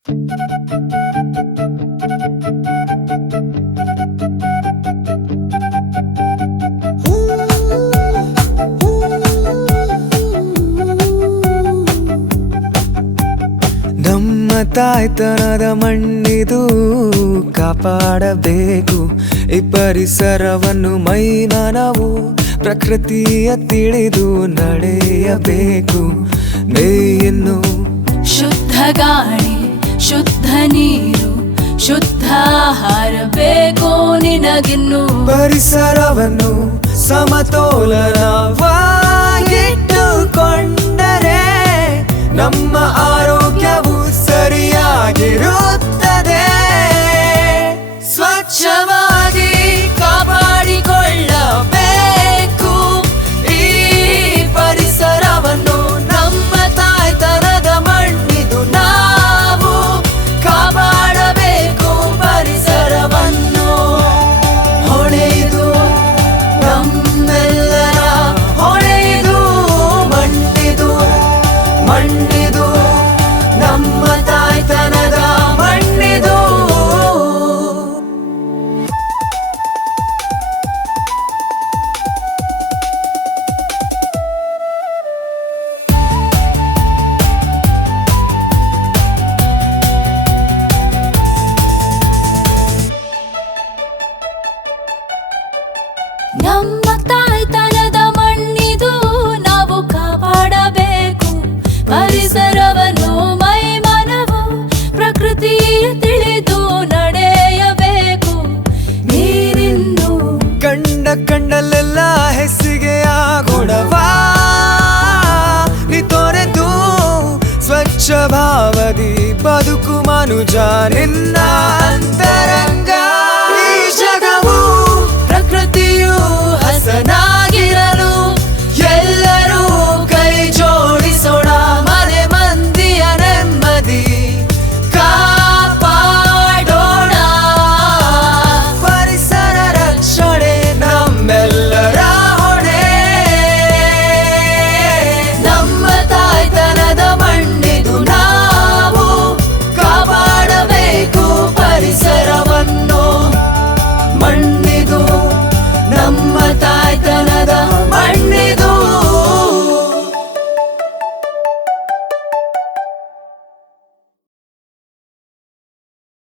ನಮ್ಮ ತಾಯ್ತನದ ಮಣ್ಣಿದು ಕಾಪಾಡಬೇಕು. ಈ ಪರಿಸರವನ್ನು ಮೈಮನವು ಪ್ರಕೃತಿಯ ತಿಳಿದು ನಡೆಯಬೇಕು. ಇನ್ನು ಶುದ್ಧ ಗಾಳಿ, ಶುದ್ಧ ನೀರು, ಶುದ್ಧ ಆಹಾರ ಬೇಕು ನಿನಗಿನ್ನು. ಪರಿಸರವನ್ನು ಸಮತೋಲನವಾಗಿಟ್ಟುಕೊಂಡರೆ ನಮ್ಮ ಆರೋಗ್ಯವು ಸರಿಯಾಗಿರುತ್ತದೆ. ಸ್ವಚ್ಛವಾಗಿ ಕಾಪಾಡಿಕೊಳ್ಳಬೇಕು ಈ ಪರಿಸರವನ್ನು. ನಮ್ಮ ತಾಯ್ತನದ ಮಣ್ಣಿದು, ನಾವು ಕಾಪಾಡಬೇಕು ಪರಿಸರವನ್ನು. ಹೊಳೆಯುದು ನಮ್ಮೆಲ್ಲರ ಹೊಳೆಯುದು, ಮಣ್ಣಿದು ಮಣ್ಣಿದು ನಮ್ಮ ತಾಯ್ತನದ ಮಣ್ಣಿದು. ನಮ್ಮ ತಾಯ್ತನದ ಮಣ್ಣಿದು, ನಾವು ಕಾಪಾಡಬೇಕು ಪರಿಸರವನ್ನು. ಮೈಮನವು ಪ್ರಕೃತಿಯ ತಿಳಿದು ನಡೆಯಬೇಕು. ನೀರಿನ್ನು ಕಂಡಲ್ಲೆಲ್ಲ ಹೆಸಿಗೆ ಆಗೋಣವ ನೀ ತೊರೆದು ಸ್ವಚ್ಛ ಭಾವದಿ ಬದುಕು ಮನುಜ. ನಿನ್ನ ಅಂತ